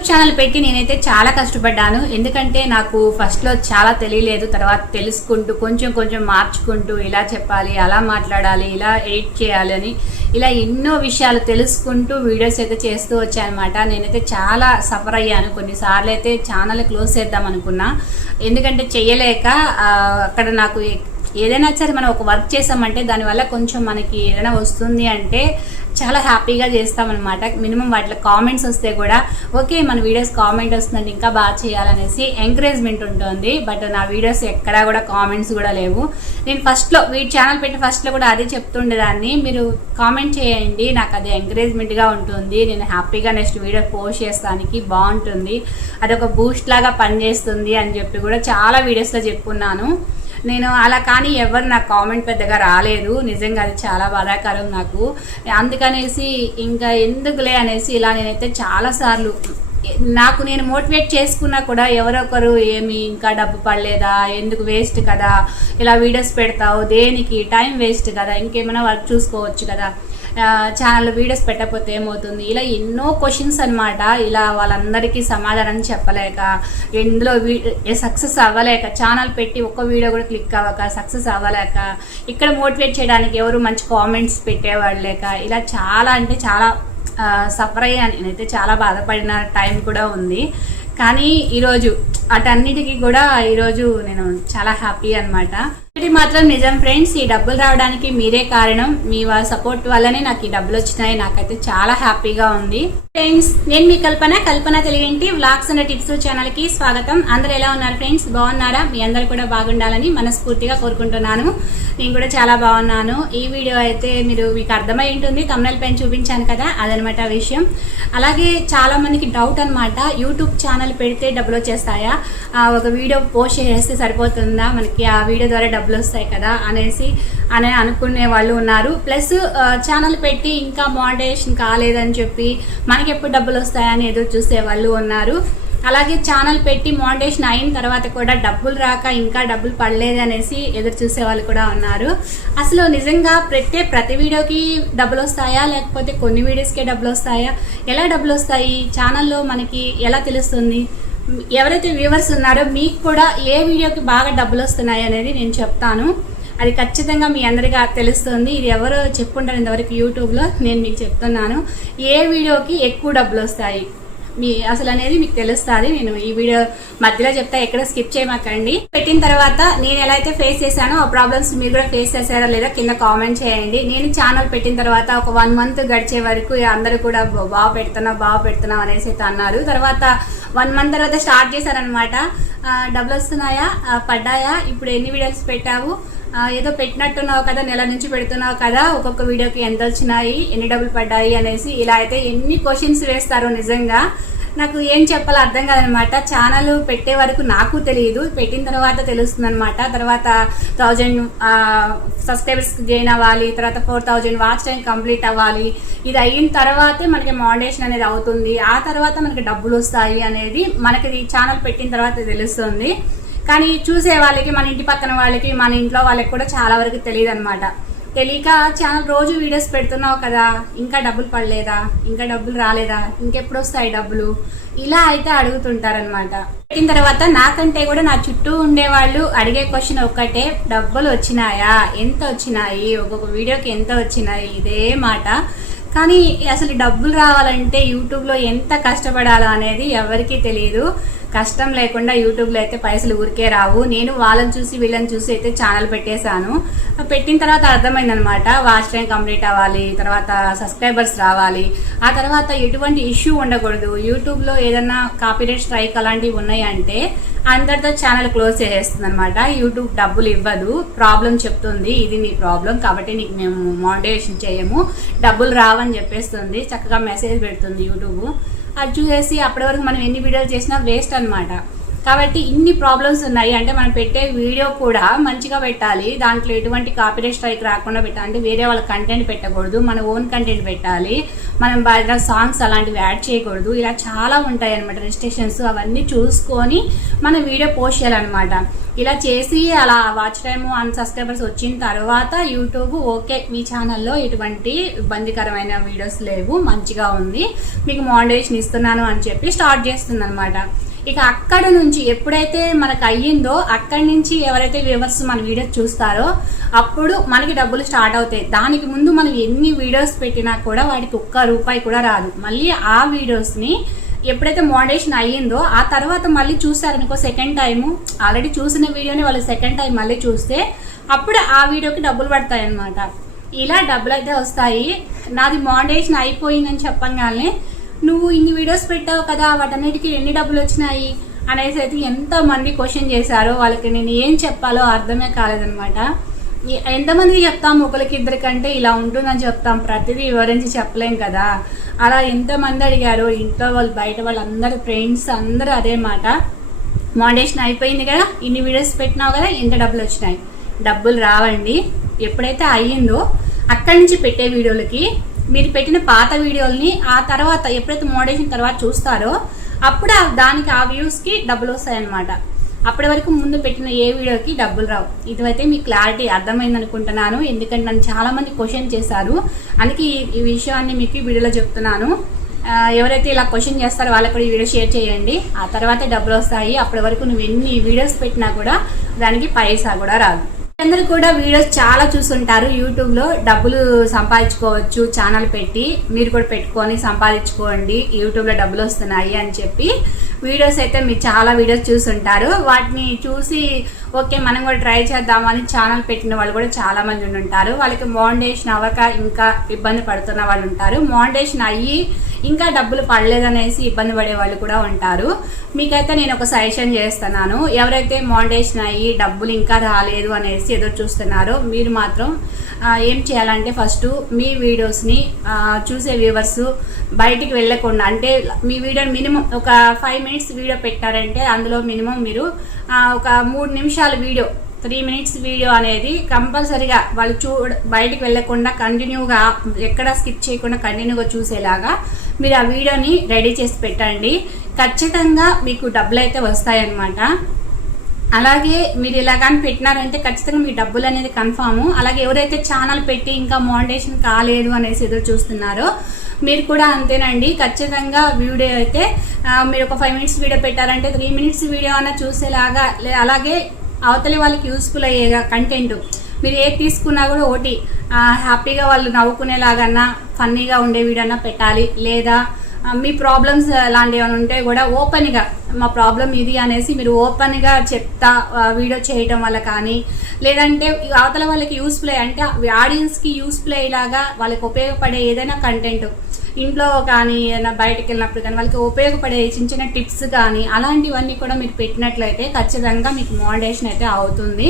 YouTube channel పెట్టి నేనైతే చాలా కష్టపడ్డాను. ఎందుకంటే నాకు ఫస్ట్లో చాలా తెలియలేదు. తర్వాత తెలుసుకుంటూ కొంచెం కొంచెం మార్చుకుంటూ ఇలా చెప్పాలి అలా మాట్లాడాలి ఇలా ఎడిట్ చేయాలి అని ఇలా ఎన్నో విషయాలు తెలుసుకుంటూ వీడియోస్ అయితే చేస్తూ వచ్చానమాట. నేనైతే చాలా సఫర్ అయ్యాను. కొన్నిసార్లు అయితే ఛానల్ క్లోజ్ చేద్దాం అనుకున్నా. ఎందుకంటే చేయలేక అక్కడ నాకు ఏదైనా సరే మనం ఒక వర్క్ చేసామంటే దానివల్ల కొంచెం మనకి ఏదైనా వస్తుంది అంటే చాలా హ్యాపీగా చేస్తామన్నమాట. మినిమం వాటిలో కామెంట్స్ వస్తే కూడా ఓకే మన వీడియోస్ కామెంట్ వస్తుంది ఇంకా బాగా చేయాలనేసి ఎంకరేజ్మెంట్ ఉంటుంది. బట్ నా వీడియోస్ ఎక్కడా కూడా కామెంట్స్ కూడా లేవు. నేను ఫస్ట్లో వీ ఛానల్ పెట్టి ఫస్ట్లో కూడా అదే చెప్తుండేదాన్ని. మీరు కామెంట్ చేయండి నాకు అది ఎంకరేజ్మెంట్గా ఉంటుంది. నేను హ్యాపీగా నెక్స్ట్ వీడియో పోస్ట్ చేస్తానికి బాగుంటుంది. అదొక బూస్ట్ లాగా పనిచేస్తుంది అని చెప్పి కూడా చాలా వీడియోస్లో చెప్పుకున్నాను నేను అలా కానీ ఎవరు నాకు కామెంట్ పెద్దగా రాలేదు. నిజంగా అది చాలా బాధాకరం నాకు. అందుకనేసి ఇంకా ఎందుకులే అనేసి ఇలా నేనైతే చాలాసార్లు నాకు నేను మోటివేట్ చేసుకున్నా కూడా ఎవరొకరు ఏమి ఇంకా డబ్బు పడలేదా ఎందుకు వేస్ట్ కదా ఇలా వీడియోస్ పెడతావు దేనికి టైం వేస్ట్ కదా ఇంకేమైనా వర్క్ చూసుకోవచ్చు కదా. ఛానల్ వీడియోస్ పెట్టకపోతే ఏమవుతుంది? ఇలా ఎన్నో క్వశ్చన్స్ అనమాట ఇలా వాళ్ళందరికీ సమాధానం చెప్పలేక ఎందులో సక్సెస్ అవ్వలేక ఛానల్ పెట్టి ఒక్క వీడియో కూడా క్లిక్ అవ్వక సక్సెస్ అవ్వలేక ఇక్కడ మోటివేట్ చేయడానికి ఎవరు మంచి కామెంట్స్ పెట్టేవాళ్ళు లేక ఇలా చాలా అంటే చాలా సఫర్ అయ్యాను నేనైతే చాలా బాధపడిన టైం కూడా ఉంది. కానీ ఈరోజు అటన్నిటికీ కూడా ఈరోజు నేను చాలా హ్యాపీ అన్నమాట. ఇది మాత్రం నిజం ఫ్రెండ్స్ ఈ డబ్బులు రావడానికి మీరే కారణం. మీ సపోర్ట్ వల్లనే నాకు ఈ డబ్బులు వచ్చినాయి. నాకైతే చాలా హ్యాపీగా ఉంది. ఫ్రెండ్స్ నేను మీ కల్పన కల్పన తెలియంటి వ్లాగ్స్ అండ్ టిప్స్ ఛానల్కి స్వాగతం. అందరు ఎలా ఉన్నారు ఫ్రెండ్స్? బాగున్నారా? మీ అందరు కూడా బాగుండాలని మనస్ఫూర్తిగా కోరుకుంటున్నాను. నేను కూడా చాలా బాగున్నాను. ఈ వీడియో అయితే మీరు మీకు అర్థమై ఉంటుంది. తమిళ పైన చూపించాను కదా అదనమాట విషయం. అలాగే చాలా మందికి డౌట్ అనమాట యూట్యూబ్ ఛానల్ పెడితే డబ్బులు వచ్చేస్తాయా? ఆ, ఒక వీడియో పోస్ట్ చేస్తే సరిపోతుందా? మనకి ఆ వీడియో ద్వారా డబ్బులు డబ్బులు వస్తాయి కదా అనేసి అని అనుకునే వాళ్ళు ఉన్నారు. ప్లస్ ఛానల్ పెట్టి ఇంకా మోడరేషన్ కాలేదని చెప్పి మనకి ఎప్పుడు డబ్బులు వస్తాయని ఎదురు చూసే వాళ్ళు ఉన్నారు. అలాగే ఛానల్ పెట్టి మోడేషన్ అయిన తర్వాత కూడా డబ్బులు రాక ఇంకా డబ్బులు పడలేదు అనేసి ఎదురు చూసే వాళ్ళు కూడా ఉన్నారు. అసలు నిజంగా ప్రతి ప్రతి వీడియోకి డబ్బులు వస్తాయా లేకపోతే కొన్ని వీడియోస్కే డబ్బులు వస్తాయా ఎలా డబ్బులు వస్తాయి ఛానల్లో మనకి ఎలా తెలుస్తుంది? ఎవరైతే వ్యూవర్స్ ఉన్నారో మీకు కూడా ఏ వీడియోకి బాగా డబ్బులు వస్తున్నాయి అనేది నేను చెప్తాను. అది ఖచ్చితంగా మీ అందరికీ తెలుస్తుంది. ఇది ఎవరు చెప్పుంటారు ఇంతవరకు యూట్యూబ్లో నేను మీకు చెప్తున్నాను. ఏ వీడియోకి ఎక్కువ డబ్బులు వస్తాయి? మీ అసలు అనేది మీకు తెలుస్తుంది. నేను ఈ వీడియో మధ్యలో చెప్తా ఎక్కడ స్కిప్ చేయమాకండి. పెట్టిన తర్వాత నేను ఎలా అయితే ఫేస్ చేశానో ఆ ప్రాబ్లమ్స్ మీరు కూడా ఫేస్ చేశారా లేదా కింద కామెంట్ చేయండి. నేను ఛానల్ పెట్టిన తర్వాత ఒక వన్ మంత్ గడిచే వరకు అందరూ కూడా బాగా పెడుతున్నా బాగా పెడుతున్నాం అనేసి అయితే అన్నారు. తర్వాత వన్ మంత్ తర్వాత స్టార్ట్ చేశారనమాట డబ్బులు వస్తున్నాయా? పడ్డాయా? ఇప్పుడు ఎన్ని వీడియోస్ పెట్టావు? ఏదో పెట్టినట్టున్నావు కదా నెల నుంచి పెడుతున్నావు కదా ఒక్కొక్క వీడియోకి ఎంత వచ్చినాయి ఎన్ని డబ్బులు పడ్డాయి అనేసి ఇలా అయితే ఎన్ని క్వశ్చన్స్ వేస్తారు నిజంగా నాకు ఏం చెప్పాలో అర్థం కాదనమాట. ఛానల్ పెట్టే వరకు నాకు తెలియదు. పెట్టిన తర్వాత తెలుస్తుంది అనమాట తర్వాత థౌజండ్ సబ్స్క్రైబర్స్ గెయిన్ అవ్వాలి తర్వాత four thousand watch time complete అవ్వాలి. ఇది అయిన తర్వాతే మనకి మాండేషన్ అనేది అవుతుంది. ఆ తర్వాత మనకి డబ్బులు వస్తాయి అనేది మనకి ఈ ఛానల్ పెట్టిన తర్వాత తెలుస్తుంది. కానీ చూసే వాళ్ళకి మన ఇంటి పక్కన వాళ్ళకి మన ఇంట్లో వాళ్ళకి కూడా చాలా వరకు తెలియదు అనమాట తెలియక ఛానల్ రోజు వీడియోస్ పెడుతున్నావు కదా ఇంకా డబ్బులు పడలేదా ఇంకా డబ్బులు రాలేదా ఇంకెప్పుడు వస్తాయి డబ్బులు? ఇలా అయితే అడుగుతుంటారనమాట పెట్టిన తర్వాత నాకంటే కూడా నా చుట్టూ ఉండేవాళ్ళు అడిగే క్వశ్చన్ ఒక్కటే డబ్బులు వచ్చినాయా? ఎంత వచ్చినాయి? ఒక్కొక్క వీడియోకి ఎంత వచ్చినాయి? ఇదే మాట. కానీ అసలు డబ్బులు రావాలంటే యూట్యూబ్లో ఎంత కష్టపడాలో అనేది ఎవరికీ తెలియదు. కష్టం లేకుండా యూట్యూబ్లో అయితే పైసలు ఊరికే రావు. నేను వాళ్ళని చూసి వీళ్ళని చూసి అయితే ఛానల్ పెట్టేశాను. పెట్టిన తర్వాత అర్థమైందనమాట వాచ్ టైం కంప్లీట్ అవ్వాలి తర్వాత సబ్స్క్రైబర్స్ రావాలి. ఆ తర్వాత ఎటువంటి ఇష్యూ ఉండకూడదు. యూట్యూబ్లో ఏదైనా కాపీరైట్ స్ట్రైక్ అలాంటివి ఉన్నాయంటే అందరితో ఛానల్ క్లోజ్ చేసేస్తుంది అనమాట యూట్యూబ్ డబ్బులు ఇవ్వదు. ప్రాబ్లం చెప్తుంది. ఇది నీ ప్రాబ్లం కాబట్టి నీకు మేము మోడరేషన్ చేయము. డబ్బులు రావని చెప్పేస్తుంది. చక్కగా మెసేజ్ పెడుతుంది యూట్యూబ్. అది చూసేసి అప్పటి వరకు మనం ఎన్ని వీడియోలు చేసినా వేస్ట్ అనమాట కాబట్టి ఇన్ని ప్రాబ్లమ్స్ ఉన్నాయి. అంటే మనం పెట్టే వీడియో కూడా మంచిగా పెట్టాలి. దాంట్లో ఎటువంటి కాపీరైట్ స్ట్రైక్ రాకుండా పెట్టాలి అంటే వేరే వాళ్ళ కంటెంట్ పెట్టకూడదు. మన ఓన్ కంటెంట్ పెట్టాలి. మనం బయట సాంగ్స్ అలాంటివి యాడ్ చేయకూడదు. ఇలా చాలా ఉంటాయి అనమాట రిజిస్ట్రేషన్స్ అవన్నీ చూసుకొని మనం వీడియో పోస్ట్ చేయాలన్నమాట. ఇలా చేసి అలా వాచ్ టైమ్ అన్ సబ్స్క్రైబర్స్ వచ్చిన తర్వాత యూట్యూబ్ ఓకే మీ ఛానల్లో ఎటువంటి ఇబ్బందికరమైన వీడియోస్ లేవు మంచిగా ఉంది. మీకు మోడరేషన్ ఇస్తున్నాను అని చెప్పి స్టార్ట్ చేస్తుంది అనమాట ఇక అక్కడ నుంచి ఎప్పుడైతే మనకు అయ్యిందో అక్కడి నుంచి ఎవరైతే వ్యూవర్స్ మన వీడియోస్ చూస్తారో అప్పుడు మనకి డబ్బులు స్టార్ట్ అవుతాయి. దానికి ముందు మనం ఎన్ని వీడియోస్ పెట్టినా కూడా వాటికి ఒక్క రూపాయి కూడా రాదు. మళ్ళీ ఆ వీడియోస్ని ఎప్పుడైతే మోడరేషన్ అయ్యిందో ఆ తర్వాత మళ్ళీ చూసారనుకో సెకండ్ టైము ఆల్రెడీ చూసిన వీడియోని వాళ్ళు సెకండ్ టైం మళ్ళీ చూస్తే అప్పుడు ఆ వీడియోకి డబ్బులు పడతాయి అన్నమాట ఇలా డబ్బులు అయితే వస్తాయి. నాది మోడరేషన్ అయిపోయిందని చెప్పంగానే నువ్వు ఇన్ని వీడియోస్ పెట్టావు కదా వాటన్నిటికీ ఎన్ని డబ్బులు వచ్చినాయి? అనేసి అయితే ఎంత మంది క్వశ్చన్ చేశారో. వాళ్ళకి నేను ఏం చెప్పాలో అర్థమే కాలేదనమాట ఎంతమందికి చెప్తాం ఒకరికి ఇద్దరికంటే ఇలా ఉంటుందని చెప్తాం ప్రతిదీ వివరించి చెప్పలేం కదా. అలా ఎంతమంది అడిగారు ఇంట్లో వాళ్ళు బయట వాళ్ళు అందరు ఫ్రెండ్స్ అందరూ అదే మాట. మోడేషన్ అయిపోయింది కదా ఇన్ని వీడియోస్ పెట్టినావు కదా ఎంత డబ్బులు వచ్చినాయి? డబ్బులు రావండి. ఎప్పుడైతే అయ్యిందో అక్కడి నుంచి పెట్టే వీడియోలకి మీరు పెట్టిన పాత వీడియోల్ని ఆ తర్వాత ఎప్పుడైతే మోడేషన్ తర్వాత చూస్తారో అప్పుడు దానికి ఆ వ్యూస్కి డబ్బులు వస్తాయన్నమాట. అప్పటి వరకు ముందు పెట్టిన ఏ వీడియోకి డబ్బులు రావు. ఇదైతే మీకు క్లారిటీ అర్థమైంది అనుకుంటున్నాను. ఎందుకంటే నన్ను చాలామంది క్వశ్చన్ చేశారు. అందుకే ఈ- విషయాన్ని మీకు వీడియోలో చెప్తున్నాను. ఎవరైతే ఇలా క్వశ్చన్ చేస్తారో వాళ్ళకి కూడా ఈ వీడియో షేర్ చేయండి. ఆ తర్వాతే డబ్బులు వస్తాయి. అప్పటి వరకు నువ్వు ఎన్ని వీడియోస్ పెట్టినా కూడా దానికి పైసా కూడా రాదు. అందరూ కూడా వీడియోస్ చాలా చూస్తుంటారు. యూట్యూబ్లో డబ్బులు సంపాదించుకోవచ్చు ఛానల్ పెట్టి. మీరు కూడా పెట్టుకొని సంపాదించుకోండి. యూట్యూబ్లో డబ్బులు వస్తున్నాయి అని చెప్పి. వీడియోస్ అయితే మీరు చాలా వీడియోస్ చూసుంటారు. వాటిని చూసి ఓకే మనం కూడా ట్రై చేద్దామని ఛానల్ పెట్టిన వాళ్ళు కూడా చాలా మంది ఉంటారు. వాళ్ళకి మౌండేషన్ అవ్వక ఇంకా ఇబ్బంది పడుతున్న వాళ్ళు ఉంటారు. మౌండేషన్ అయ్యి ఇంకా డబ్బులు పడలేదనేసి ఇబ్బంది పడే వాళ్ళు కూడా ఉంటారు. మీకైతే నేను ఒక సజెషన్ చేస్తున్నాను. ఎవరైతే మౌండేషన్ అయ్యి డబ్బులు ఇంకా రాలేదు అనేసి ఎదురు చూస్తున్నారో మీరు మాత్రం ఏం చేయాలంటే ఫస్ట్ మీ వీడియోస్ని చూసే వ్యూవర్స్ బయటికి వెళ్ళకుండా అంటే మీ వీడియో మినిమం ఒక ఫైవ్ మినిట్స్ వీడియో పెట్టారంటే అందులో మినిమం మీరు ఒక మూడు నిమిషాల వీడియో త్రీ మినిట్స్ వీడియో అనేది కంపల్సరీగా వాళ్ళు చూ బయటికి వెళ్ళకుండా కంటిన్యూగా ఎక్కడ స్కిప్ చేయకుండా కంటిన్యూగా చూసేలాగా మీరు ఆ వీడియోని రెడీ చేసి పెట్టండి. ఖచ్చితంగా మీకు డబ్బులు అయితే వస్తాయన్నమాట. అలాగే మీరు ఇలా కానీ పెట్టినారంటే ఖచ్చితంగా మీ డబ్బులు అనేది కన్ఫామ్. అలాగే ఎవరైతే ఛానల్ పెట్టి ఇంకా మోనిటేషన్ కాలేదు అనేసి ఎదురు చూస్తున్నారో మీరు కూడా అంతేనండి. ఖచ్చితంగా వీడియో అయితే మీరు ఒక ఫైవ్ మినిట్స్ వీడియో పెట్టారంటే త్రీ మినిట్స్ వీడియో అన్న చూసేలాగా అలాగే అవతలి వాళ్ళకి యూస్ఫుల్ అయ్యేగా కంటెంట్ మీరు ఏది తీసుకున్నా కూడా ఒకటి హ్యాపీగా వాళ్ళు నవ్వుకునేలాగన్నా ఫన్నీగా ఉండే వీడియో అన్నా పెట్టాలి. లేదా మీ ప్రాబ్లమ్స్ లాంటివి ఏమైనా ఉంటే కూడా ఓపెన్గా మా ప్రాబ్లం ఇది అనేసి మీరు ఓపెన్గా చెప్తా వీడియో చేయటం వల్ల కానీ లేదంటే అవతల వాళ్ళకి యూస్ఫుల్ అయ్యి అంటే ఆడియన్స్కి యూస్ఫుల్ అయ్యేలాగా వాళ్ళకి ఉపయోగపడే ఏదైనా కంటెంట్ ఇంట్లో కానీ ఏదైనా బయటకు వెళ్ళినప్పుడు కానీ వాళ్ళకి ఉపయోగపడే చిన్న చిన్న టిప్స్ కానీ అలాంటివన్నీ కూడా మీరు పెట్టినట్లయితే ఖచ్చితంగా మీకు మోడేషన్ అయితే అవుతుంది.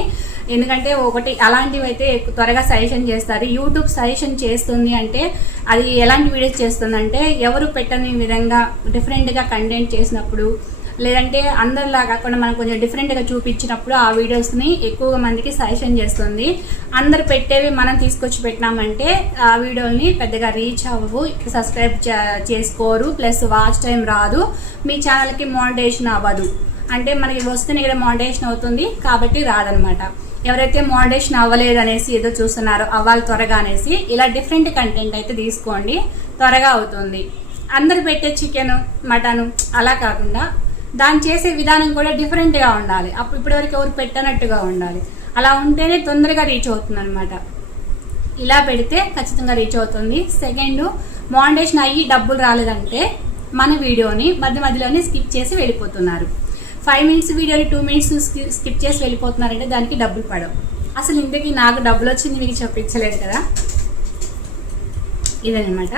ఎందుకంటే ఒకటి అలాంటివి అయితే త్వరగా సజెషన్ చేస్తారు. యూట్యూబ్ సజెషన్ చేస్తుంది అంటే అది ఎలాంటి వీడియోస్ చేస్తుందంటే ఎవరు పెట్టని విధంగా డిఫరెంట్గా కంటెంట్ చేసినప్పుడు లేదంటే అందరిలా కాకుండా మనం కొంచెం డిఫరెంట్గా చూపించినప్పుడు ఆ వీడియోస్ని ఎక్కువగా మందికి సజెషన్ చేస్తుంది. అందరు పెట్టేవి మనం తీసుకొచ్చి పెట్టినామంటే ఆ వీడియోని పెద్దగా రీచ్ అవ్వవు. సబ్స్క్రైబ్ చేసుకోరు. ప్లస్ వాచ్ టైం రాదు. మీ ఛానల్కి మోనిటేషన్ అవ్వదు. అంటే మనకి వస్తేనే ఇక్కడ మోనిటేషన్ అవుతుంది. కాబట్టి రాదనమాట. ఎవరైతే మోనిటేషన్ అవ్వలేదు అనేసి ఏదో చూస్తున్నారో అవ్వాలి త్వరగా అనేసి ఇలా డిఫరెంట్ కంటెంట్ అయితే తీసుకోండి. త్వరగా అవుతుంది. అందరు పెట్టే చికెన్ మటన్ అలా కాకుండా దాన్ని చేసే విధానం కూడా డిఫరెంట్గా ఉండాలి. అప్పుడు ఇప్పటివరకు ఎవరు పెట్టనట్టుగా ఉండాలి. అలా ఉంటేనే తొందరగా రీచ్ అవుతుంది అనమాట ఇలా పెడితే ఖచ్చితంగా రీచ్ అవుతుంది. సెకండ్ మాండేషన్ అయ్యి డబ్బులు రాలేదంటే మన వీడియోని మధ్య మధ్యలోనే స్కిప్ చేసి వెళ్ళిపోతున్నారు. ఫైవ్ మినిట్స్ వీడియోని టూ మినిట్స్ స్కిప్ చేసి వెళ్ళిపోతున్నారంటే దానికి డబ్బులు పడవు. అసలు ఇంతకీ నాకు డబ్బులు వచ్చింది మీకు చెప్పించలేదు కదా? ఇదనమాట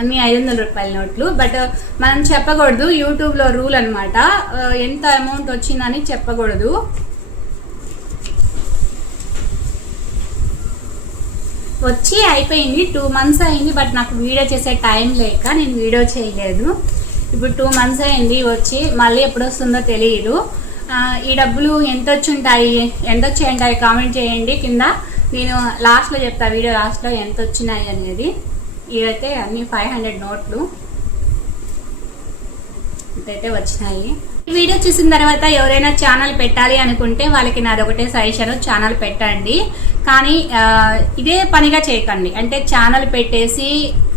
అన్ని ఐదు వందల రూపాయల నోట్లు. బట్ uh, మనం చెప్పకూడదు యూట్యూబ్లో రూల్ అనమాట ఎంత అమౌంట్ వచ్చిందని చెప్పకూడదు. వచ్చి అయిపోయింది టూ మంత్స్ అయింది బట్ నాకు వీడియో చేసే టైం లేక నేను వీడియో చేయలేదు. ఇప్పుడు టూ మంత్స్ అయింది వచ్చి మళ్ళీ ఎప్పుడు వస్తుందో తెలియదు uh, ఈ డబ్బులు ఎంత వచ్చి ఉంటాయి ఎంత వచ్చి ఉంటాయి కామెంట్ చేయండి. కింద నేను లాస్ట్లో చెప్తా వీడియో లాస్ట్లో ఎంత వచ్చినాయి అనేది. ఇవైతే అన్ని ఫైవ్ హండ్రెడ్ నోట్లు. ఇదైతే వచ్చినాయి. వీడియో చూసిన తర్వాత ఎవరైనా ఛానల్ పెట్టాలి అనుకుంటే వాళ్ళకి నాది ఒకటే సజెషన్ ఛానల్ పెట్టండి. కానీ ఇదే పనిగా చేయకండి. అంటే ఛానల్ పెట్టేసి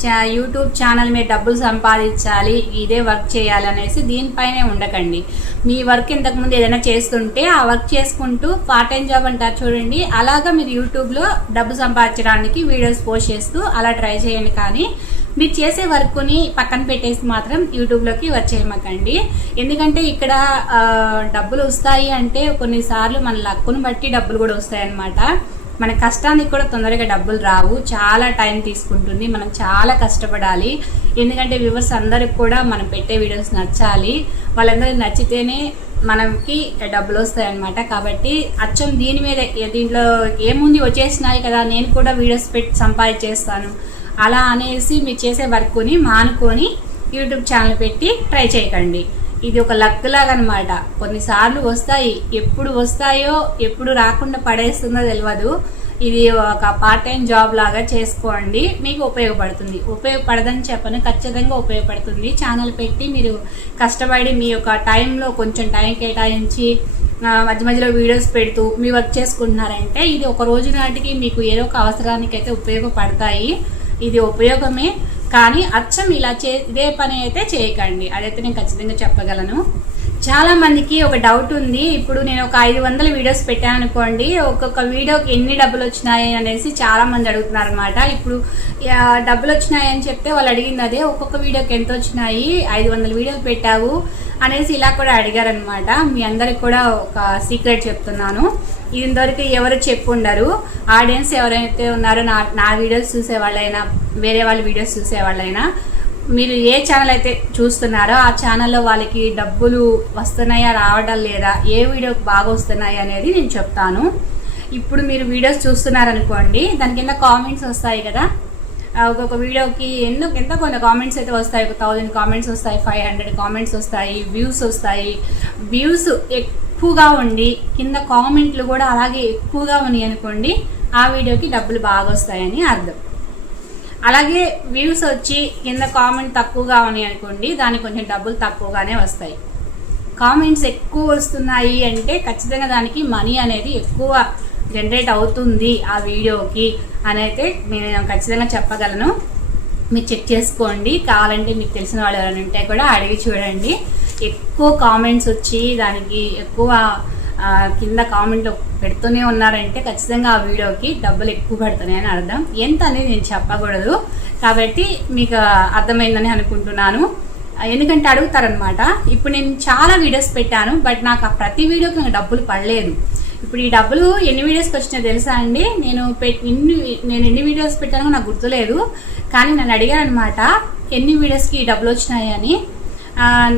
చా- యూట్యూబ్ ఛానల్ మీద డబ్బులు సంపాదించాలి ఇదే వర్క్ చేయాలనేసి దీనిపైనే ఉండకండి. మీ వర్క్ ఇంతకుముందు ఏదైనా చేస్తుంటే ఆ వర్క్ చేసుకుంటూ పార్ట్ టైం జాబ్ అంటారు చూడండి అలాగా మీరు యూట్యూబ్లో డబ్బు సంపాదించడానికి వీడియోస్ పోస్ట్ చేస్తూ అలా ట్రై చేయండి. కానీ మీరు చేసే వర్క్ని పక్కన పెట్టేసి మాత్రం యూట్యూబ్లోకి వచ్చేయమకండి. ఎందుకంటే ఇక్కడ డబ్బులు వస్తాయి అంటే కొన్నిసార్లు మన లక్కును బట్టి డబ్బులు కూడా వస్తాయి అన్నమాట మన కష్టానికి కూడా తొందరగా డబ్బులు రావు. చాలా టైం తీసుకుంటుంది. మనం చాలా కష్టపడాలి. ఎందుకంటే వ్యూవర్స్ అందరికి కూడా మనం పెట్టే వీడియోస్ నచ్చాలి. వాళ్ళందరికి నచ్చితేనే మనకి డబ్బులు వస్తాయన్నమాట. కాబట్టి అచ్చం దీని మీద దీంట్లో ఏముంది వచ్చేసినాయి కదా నేను కూడా వీడియోస్ పెట్టి సంపాదించేస్తాను. అలా అనేసి మీరు చేసే వర్క్ని మానుకొని యూట్యూబ్ ఛానల్ పెట్టి ట్రై చేయకండి. ఇది ఒక లక్ లాగా అనమాట కొన్నిసార్లు వస్తాయి. ఎప్పుడు వస్తాయో ఎప్పుడు రాకుండా పడేస్తుందో తెలియదు ఇది ఒక పార్ట్ టైం జాబ్ లాగా చేసుకోండి. మీకు ఉపయోగపడుతుంది. ఉపయోగపడదని చెప్పను. ఖచ్చితంగా ఉపయోగపడుతుంది. ఛానల్ పెట్టి మీరు కష్టపడి మీ యొక్క టైంలో కొంచెం టైం కేటాయించి మధ్య మధ్యలో వీడియోస్ పెడుతూ మీ వర్క్ చేసుకుంటున్నారంటే ఇది ఒక రోజు నాటికి మీకు ఏదో ఒక అవసరానికైతే ఉపయోగపడతాయి. ఇది ఉపయోగమే కానీ అచ్చం ఇలా చే ఇదే పని అయితే చేయకండి. అదైతే నేను ఖచ్చితంగా చెప్పగలను. చాలా మందికి ఒక డౌట్ ఉంది. ఇప్పుడు నేను ఒక ఐదు వందల వీడియోస్ పెట్టాను అనుకోండి ఒక్కొక్క వీడియోకి ఎన్ని డబ్బులు వచ్చినాయి అనేసి చాలా మంది అడుగుతున్నారు అనమాట ఇప్పుడు డబ్బులు వచ్చినాయి అని చెప్తే వాళ్ళు అడిగింది అదే ఒక్కొక్క వీడియోకి ఎంత వచ్చినాయి ఐదు వందల వీడియోలు పెట్టావు అనేసి ఇలా కూడా అడిగారనమాట మీ అందరికి కూడా ఒక సీక్రెట్ చెప్తున్నాను. ఇంతవరకు ఎవరు చెప్పుండరు. ఆడియన్స్ ఎవరైతే ఉన్నారో నా నా వీడియోస్ చూసే వాళ్ళైనా వేరే వాళ్ళ వీడియోస్ చూసే వాళ్ళైనా మీరు ఏ ఛానల్ అయితే చూస్తున్నారో ఆ ఛానల్లో వాళ్ళకి డబ్బులు వస్తున్నాయా రావడం లేదా ఏ వీడియోకి బాగా వస్తున్నాయి అనేది నేను చెప్తాను. ఇప్పుడు మీరు వీడియోస్ చూస్తున్నారనుకోండి దాని కింద కామెంట్స్ వస్తాయి కదా. ఒక్కొక్క వీడియోకి ఎన్నో ఎంత కొంత కామెంట్స్ అయితే వస్తాయి? ఒక థౌజండ్ కామెంట్స్ వస్తాయి ఫైవ్ హండ్రెడ్ కామెంట్స్ వస్తాయి వ్యూస్ వస్తాయి. వ్యూస్ ఎక్కువగా ఉండి కింద కామెంట్లు కూడా అలాగే ఎక్కువగా ఉన్నాయి అనుకోండి ఆ వీడియోకి డబ్బులు బాగా వస్తాయని అర్థం. అలాగే వ్యూస్ వచ్చి కింద కామెంట్ తక్కువగా ఉన్నాయి అనుకోండి దానికి కొంచెం డబ్బులు తక్కువగానే వస్తాయి. కామెంట్స్ ఎక్కువ వస్తున్నాయి అంటే ఖచ్చితంగా దానికి మనీ అనేది ఎక్కువ జనరేట్ అవుతుంది ఆ వీడియోకి అని అయితే నేను ఖచ్చితంగా చెప్పగలను. మీరు చెక్ చేసుకోండి. కావాలంటే మీకు తెలిసిన వాళ్ళు ఎవరైనా ఉంటే కూడా అడిగి చూడండి. ఎక్కువ కామెంట్స్ వచ్చి దానికి ఎక్కువ కింద కామెంట్లు పెడుతూనే ఉన్నారంటే ఖచ్చితంగా ఆ వీడియోకి డబ్బులు ఎక్కువ పెడుతున్నాయని అర్థం. ఎంత అనేది నేను చెప్పకూడదు. కాబట్టి మీకు అర్థమైందని అనుకుంటున్నాను. ఎందుకంటే అడుగుతారనమాట ఇప్పుడు నేను చాలా వీడియోస్ పెట్టాను బట్ నాకు ఆ ప్రతి వీడియోకి నాకు డబ్బులు పడలేదు. ఇప్పుడు ఈ డబ్బులు ఎన్ని వీడియోస్కి వచ్చినాయో తెలుసా అండి? నేను పెట్ ఇన్ని నేను ఎన్ని వీడియోస్ పెట్టానో నాకు గుర్తులేదు. కానీ నన్ను అడిగారనమాట ఎన్ని వీడియోస్కి ఈ డబ్బులు వచ్చినాయి అని.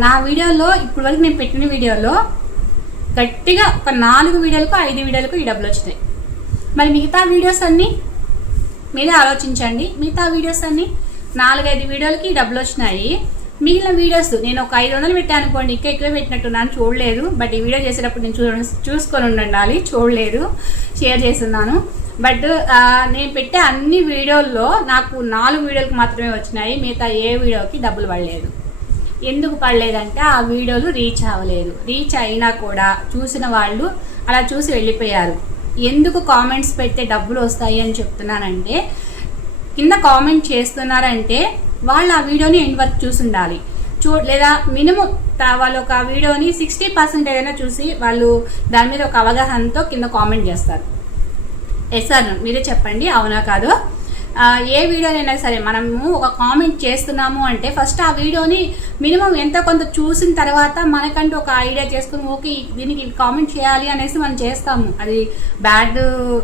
నా వీడియోలో ఇప్పటి వరకు నేను పెట్టిన వీడియోలో గట్టిగా ఒక నాలుగు వీడియోలకు ఐదు వీడియోలకు ఈ డబ్బులు వచ్చినాయి. మరి మిగతా వీడియోస్ అన్నీ మీరే ఆలోచించండి. మిగతా వీడియోస్ అన్ని నాలుగైదు వీడియోలకి ఈ డబ్బులు వచ్చినాయి. మిగిలిన వీడియోస్ నేను ఒక ఐదు వందలు పెట్టాను అనుకోండి ఇంకా ఎక్కువ పెట్టినట్టున్నాను చూడలేదు. బట్ ఈ వీడియో చేసేటప్పుడు నేను చూ చూసుకొని ఉండాలి చూడలేదు. షేర్ చేస్తున్నాను. బట్ నేను పెట్టే అన్ని వీడియోల్లో నాకు నాలుగు వీడియోలకు మాత్రమే వచ్చినాయి. మిగతా ఏ వీడియోకి డబ్బులు పడలేదు. ఎందుకు పడలేదంటే ఆ వీడియోలు రీచ్ అవ్వలేదు. రీచ్ అయినా కూడా చూసిన వాళ్ళు అలా చూసి వెళ్ళిపోయారు. ఎందుకు కామెంట్స్ పెడితే డబ్బులు వస్తాయి అని చెప్తున్నానంటే కింద కామెంట్ చేస్తున్నారంటే వాళ్ళు ఆ వీడియోని ఎండ్ వరకు చూసి ఉండాలి చూ లేదా మినిమం వాళ్ళు ఒక వీడియోని సిక్స్టీ పర్సెంట్ ఏదైనా చూసి వాళ్ళు దాని మీద ఒక అవగాహనతో కింద కామెంట్ చేస్తారు. ఎస్ సార్ మీరే చెప్పండి. అవునా కాదు? ఏ వీడియోనైనా సరే మనము ఒక కామెంట్ చేస్తున్నాము అంటే ఫస్ట్ ఆ వీడియోని మినిమం ఎంత కొంత చూసిన తర్వాత మనకంటూ ఒక ఐడియా చేసుకుని ఓకే దీనికి కామెంట్ చేయాలి అనేసి మనం చేస్తాము. అది బ్యాడ్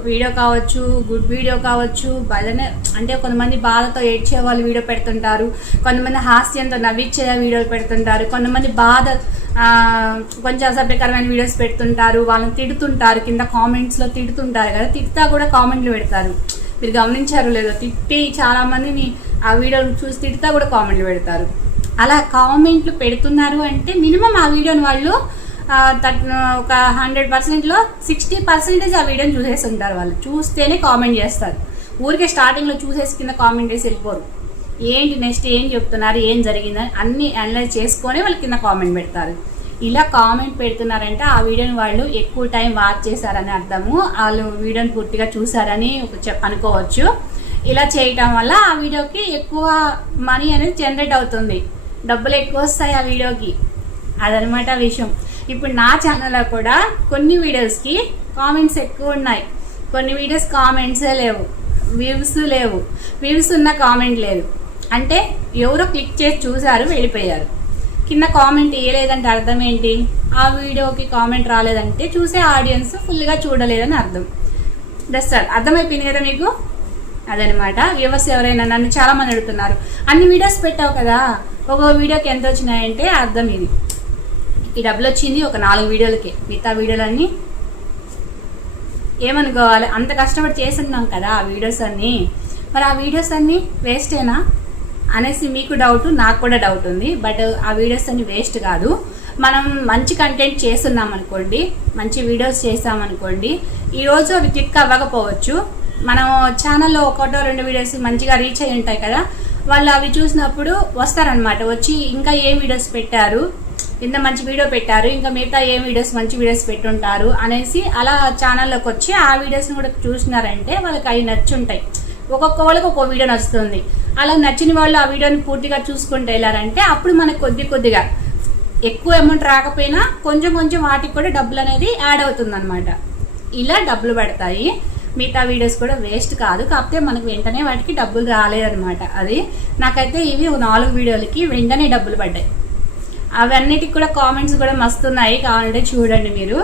వీడియో కావచ్చు గుడ్ వీడియో కావచ్చు బాధనే అంటే కొంతమంది బాధతో ఏడ్చే వాళ్ళు వీడియో పెడుతుంటారు కొంతమంది హాస్యంతో నవ్వించే వీడియోలు పెడుతుంటారు కొంతమంది బాధ కొంచెం అసభ్యకరమైన వీడియోస్ పెడుతుంటారు వాళ్ళని తిడుతుంటారు కింద కామెంట్స్లో తిడుతుంటారు కదా తిడతా కూడా కామెంట్లు పెడతారు. మీరు గమనించారు లేదో తిట్టి చాలా మందిని ఆ వీడియోలు చూసి తిడతా కూడా కామెంట్లు పెడతారు. అలా కామెంట్లు పెడుతున్నారు అంటే మినిమం ఆ వీడియోని వాళ్ళు ఒక హండ్రెడ్ పర్సెంట్లో సిక్స్టీ పర్సెంటేజ్ ఆ వీడియోని చూసేసి ఉంటారు వాళ్ళు. చూస్తేనే కామెంట్ చేస్తారు. ఊరికే స్టార్టింగ్లో చూసేసి కింద కామెంట్ చేసి వెళ్ళిపోరు. ఏంటి నెక్స్ట్ ఏం చెప్తున్నారు? ఏం జరిగిందని అన్ని అనలైజ్ చేసుకొని వాళ్ళు కింద కామెంట్ పెడతారు. ఇలా కామెంట్ పెడుతున్నారంటే ఆ వీడియోని వాళ్ళు ఎక్కువ టైం వాచ్ చేశారని అర్థము. వాళ్ళు వీడియోని పూర్తిగా చూసారని అనుకోవచ్చు. ఇలా చేయటం వల్ల ఆ వీడియోకి ఎక్కువ మనీ అనేది జనరేట్ అవుతుంది. డబ్బులు ఎక్కువ వస్తాయి ఆ వీడియోకి. అదనమాట విషయం. ఇప్పుడు నా ఛానల్లో కూడా కొన్ని వీడియోస్కి కామెంట్స్ ఎక్కువ ఉన్నాయి. కొన్ని వీడియోస్ కామెంట్సే లేవు. వ్యూస్ లేవు. వ్యూస్ ఉన్న కామెంట్ లేదు. అంటే ఎవరో క్లిక్ చేసి చూసారు వెళ్ళిపోయారు. కింద కామెంట్ ఇవ్వలేదంటే అర్థం ఏంటి? ఆ వీడియోకి కామెంట్ రాలేదంటే చూసే ఆడియన్స్ ఫుల్గా చూడలేదని అర్థం. జస్ట్ అర్థమైపోయింది కదా మీకు? అదనమాట. వ్యూవర్స్ ఎవరైనా నన్ను చాలా మంది అడుగుతున్నారు అన్ని వీడియోస్ పెట్టావు కదా? ఒక వీడియోకి ఎంత వచ్చినాయంటే అర్థం ఇది. ఈ డబ్బులు వచ్చింది ఒక నాలుగు వీడియోలకి. మిగతా వీడియోలన్నీ ఏమనుకోవాలి? అంత కష్టపడి చేస్తున్నాం కదా ఆ వీడియోస్ అన్నీ. మరి ఆ వీడియోస్ అన్నీ వేస్టేనా అనేసి మీకు డౌట్ నాకు కూడా డౌట్ ఉంది. బట్ ఆ వీడియోస్ అన్ని వేస్ట్ కాదు. మనం మంచి కంటెంట్ చేస్తున్నాం అనుకోండి మంచి వీడియోస్ చేసామనుకోండి ఈరోజు అవి క్లిక్ అవ్వకపోవచ్చు. మనం ఛానల్లో ఒకటో రెండు వీడియోస్ మంచిగా రీచ్ అయి ఉంటాయి కదా వాళ్ళు అవి చూసినప్పుడు వస్తారనమాట వచ్చి ఇంకా ఏ వీడియోస్ పెట్టారు? ఇంత మంచి వీడియో పెట్టారు ఇంకా మిగతా ఏ వీడియోస్ మంచి వీడియోస్ పెట్టుంటారు అనేసి అలా ఛానల్లోకి వచ్చి ఆ వీడియోస్ని కూడా చూసినారంటే వాళ్ళకి అవి నచ్చుంటాయి. ఒక్కొక్క వాళ్ళకి ఒక్కొక్క వీడియో నచ్చుతుంది. అలా నచ్చిన వాళ్ళు ఆ వీడియోని పూర్తిగా చూసుకుంటూ వెళ్ళారంటే అప్పుడు మనకు కొద్ది కొద్దిగా ఎక్కువ అమౌంట్ రాకపోయినా కొంచెం కొంచెం వాటికి కూడా డబ్బులు అనేది యాడ్ అవుతుంది ఇలా డబ్బులు పడతాయి. మిగతా వీడియోస్ కూడా వేస్ట్ కాదు. కాకపోతే మనకు వెంటనే వాటికి డబ్బులు రాలేదన్నమాట. అది నాకైతే ఇవి నాలుగు వీడియోలకి వెంటనే డబ్బులు పడ్డాయి. అవన్నిటికి కూడా కామెంట్స్ కూడా మస్తున్నాయి. కావాలంటే చూడండి మీరు.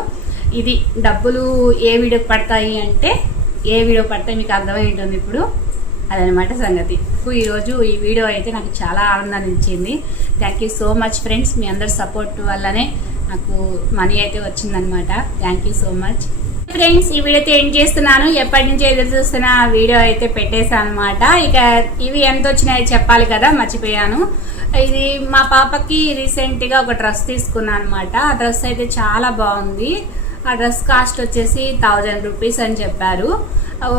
ఇది డబ్బులు ఏ వీడియోకి పడతాయి అంటే ఏ వీడియో పడితే మీకు అర్థమై ఉంటుంది ఇప్పుడు అదనమాట సంగతి. ఈరోజు ఈ వీడియో అయితే నాకు చాలా ఆనందాన్ని ఇచ్చింది. Thank you so much friends మీ అందరి సపోర్ట్ వల్లనే నాకు మనీ అయితే వచ్చిందనమాట. Thank you so much friends ఈ వీడియో అయితే ఎండ్ చేస్తున్నాను. ఎప్పటి నుంచి ఎదురు చూస్తున్న ఆ వీడియో అయితే పెట్టేశాను అనమాట ఇక ఇవి ఎంత వచ్చినాయో చెప్పాలి కదా మర్చిపోయాను. ఇది మా పాపకి రీసెంట్గా ఒక డ్రెస్ తీసుకున్నాను అనమాట ఆ డ్రెస్ అయితే చాలా బాగుంది. ఆ డ్రెస్ కాస్ట్ వచ్చేసి థౌజండ్ రూపీస్ అని చెప్పారు.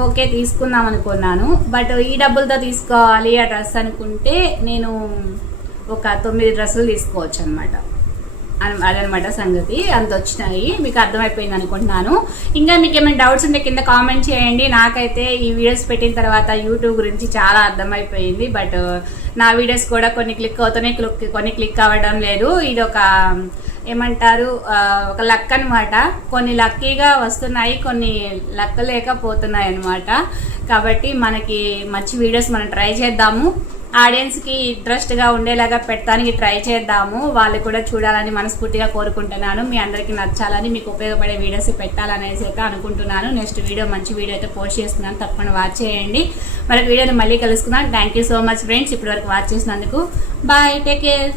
ఓకే తీసుకుందాం అనుకున్నాను. బట్ ఈ డబ్బులతో తీసుకోవాలి ఆ డ్రెస్ అనుకుంటే నేను ఒక తొమ్మిది డ్రెస్సులు తీసుకోవచ్చు అనమాట అదనమాట సంగతి. అంత వచ్చినాయి. మీకు అర్థమైపోయింది అనుకుంటున్నాను. ఇంకా మీకు ఏమైనా డౌట్స్ ఉంటే కింద కామెంట్ చేయండి. నాకైతే ఈ వీడియోస్ పెట్టిన తర్వాత యూట్యూబ్ గురించి చాలా అర్థమైపోయింది. బట్ నా వీడియోస్ కూడా కొన్ని క్లిక్ అవుతున్నాయి. క్లిక్ కొన్ని క్లిక్ అవ్వడం లేదు. ఇది ఒక ఏమంటారు ఒక లక్ అనమాట కొన్ని లక్కీగా వస్తున్నాయి కొన్ని లక్క లేకపోతున్నాయి అనమాట కాబట్టి మనకి మంచి వీడియోస్ మనం ట్రై చేద్దాము. ఆడియన్స్కి ఇంట్రెస్ట్గా ఉండేలాగా పెట్టడానికి ట్రై చేద్దాము. వాళ్ళు కూడా చూడాలని మనస్ఫూర్తిగా కోరుకుంటున్నాను. మీ అందరికీ నచ్చాలని మీకు ఉపయోగపడే వీడియోస్ పెట్టాలనేసి అయితే అనుకుంటున్నాను. నెక్స్ట్ వీడియో మంచి వీడియో అయితే పోస్ట్ చేస్తున్నాను. తప్పకుండా వాచ్ చేయండి. మరొక వీడియోని మళ్ళీ కలుసుకుందాం. Thank you so much friends ఇప్పటివరకు వాచ్ చేసినందుకు. Bye take care